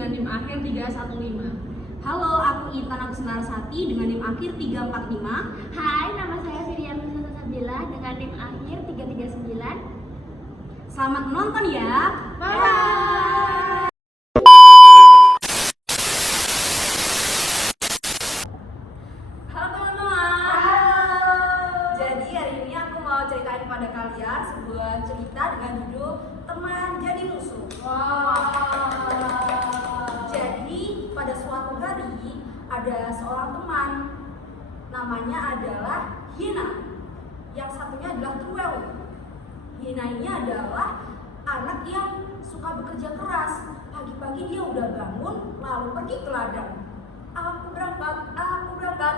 dengan NIM akhir 315. Halo, aku Intan Agus Narasati dengan NIM akhir 345. Hai, nama saya Firian Nusantara Sabila dengan NIM akhir 339. Selamat menonton ya. Bye. Halo teman-teman. Jadi hari ini aku mau ceritain pada kalian sebuah cerita dengan judul Teman Jadi Musuh. Jadi pada suatu hari ada seorang teman, namanya adalah Hina. Yang satunya adalah Truel. Hina ini adalah anak yang suka bekerja keras. Pagi-pagi dia udah bangun lalu pergi ke ladang. Aku berangkat.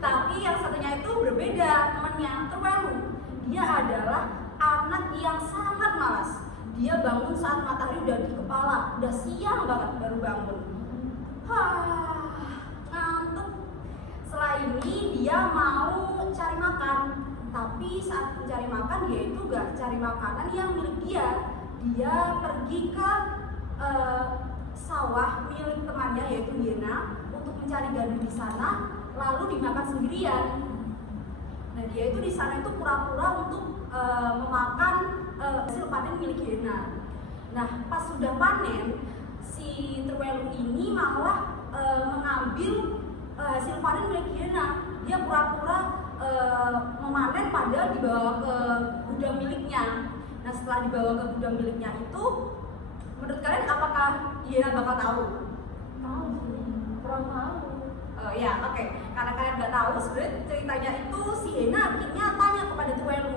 Tapi yang satunya itu berbeda, temannya Truel. Dia adalah anak yang sangat malas. Dia bangun saat matahari udah di kepala, udah siang banget baru bangun. Ngantuk. Setelah ini dia mau cari makan, tapi saat mencari makan dia itu gak cari makanan yang milik dia. Dia pergi ke sawah milik temannya yaitu Yena untuk mencari gadu di sana, lalu dimakan sendirian. Nah dia itu di sana itu pura-pura untuk memakan hasil panen milik Yena. Nah pas sudah panen, si Truelu ini malah mengambil hasil panen milik Yena. Dia pura-pura memanen padahal dibawa ke gudang miliknya. Nah setelah dibawa ke gudang miliknya itu, menurut kalian apakah Yena bakal tahu? Tahu sih, kurang tahu. Ya oke. Karena kalian nggak tahu, sebenarnya ceritanya itu si Yena akhirnya tanya kepada Truelu,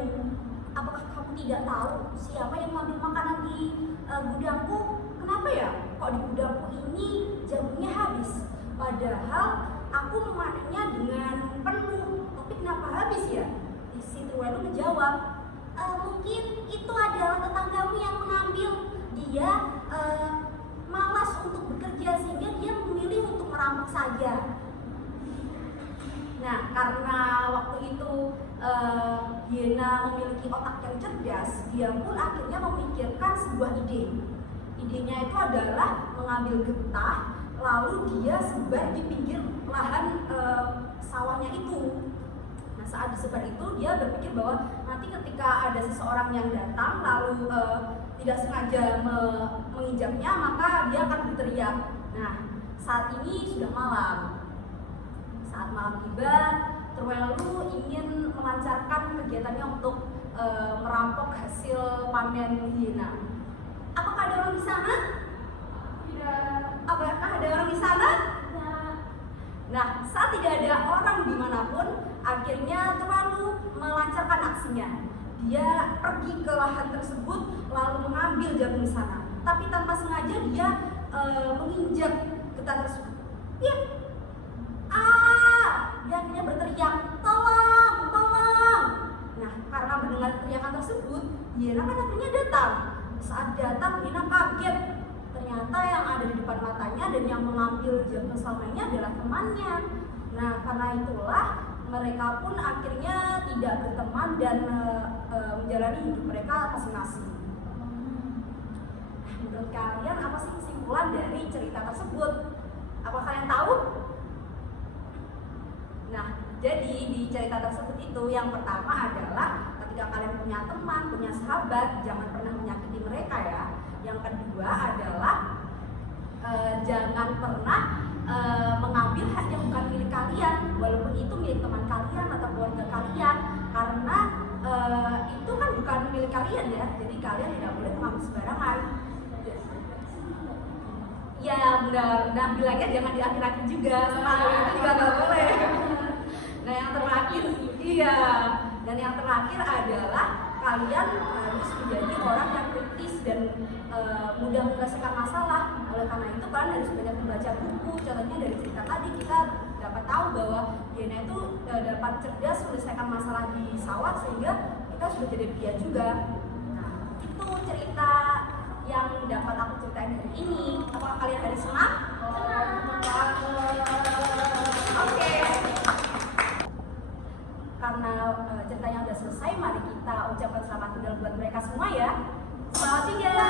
apakah kamu tidak tahu siapa yang mengambil makanan di gudangku? Kenapa ya? Kok di gudangku ini jagungnya habis? Padahal aku memanennya dengan penuh, tapi kenapa habis ya? Si Truelu menjawab, mungkin itu adalah tetanggamu yang mengambil. Dia malas untuk bekerja sehingga dia memilih untuk merampok saja. Nah, karena waktu itu Yena memiliki otak yang cerdas, dia pun akhirnya memikirkan sebuah ide. Idenya itu adalah mengambil getah, lalu dia sebar di pinggir lahan sawahnya itu. Nah, saat disebar itu dia berpikir bahwa nanti ketika ada seseorang yang datang lalu tidak sengaja menginjaknya, maka dia akan berteriak. Nah, saat ini sudah malam. Saat malam tiba, Truelu ingin melancarkan kegiatannya untuk merampok hasil panen Yena. Apakah ada orang di sana? Tidak. Apakah ada orang di sana? Tidak. Nah, saat tidak ada orang dimanapun, akhirnya Truelu melancarkan aksinya. Dia pergi ke lahan tersebut lalu mengambil jagung di sana. Tapi tanpa sengaja dia menginjak getah tersebut. Ya. Dia akhirnya berteriak, tolong, tolong. Nah, karena mendengar teriakan tersebut, Yena kan akhirnya datang. Saat datang, Yena kaget. Ternyata yang ada di depan matanya dan yang mengambil jagung selama ini adalah temannya. Nah, karena itulah mereka pun akhirnya tidak berteman dan menjalani hidup mereka masing-masing. Nah, menurut kalian apa sih kesimpulan dari cerita tersebut? Apa kalian tahu? Nah, jadi di cerita tersebut itu yang pertama adalah ketika kalian punya teman, punya sahabat, jangan pernah menyakiti mereka ya. Yang kedua adalah jangan pernah mengambil hak yang bukan milik kalian, walaupun itu milik teman kalian atau keluarga kalian, karena itu kan bukan milik kalian ya. Jadi kalian tidak boleh mengambil sembarangan. Ya benar, nah bilangnya jangan di akhir-akhir juga, setelah itu juga nggak boleh. Nah yang terakhir, iya, dan yang terakhir adalah kalian harus menjadi orang yang kritis dan mudah menyelesaikan masalah. Oleh karena itu kalian harus banyak membaca buku. Contohnya dari cerita tadi kita dapat tahu bahwa Yena itu dapat cerdas menyelesaikan masalah di sawah sehingga kita sudah jadi dia juga. Nah itu cerita yang dapat aku ceritain hari ini. Apakah kalian hari senang? Oke. Karena ceritanya udah selesai, mari kita ucapkan selamat tinggal buat mereka semua ya. Selamat tinggal.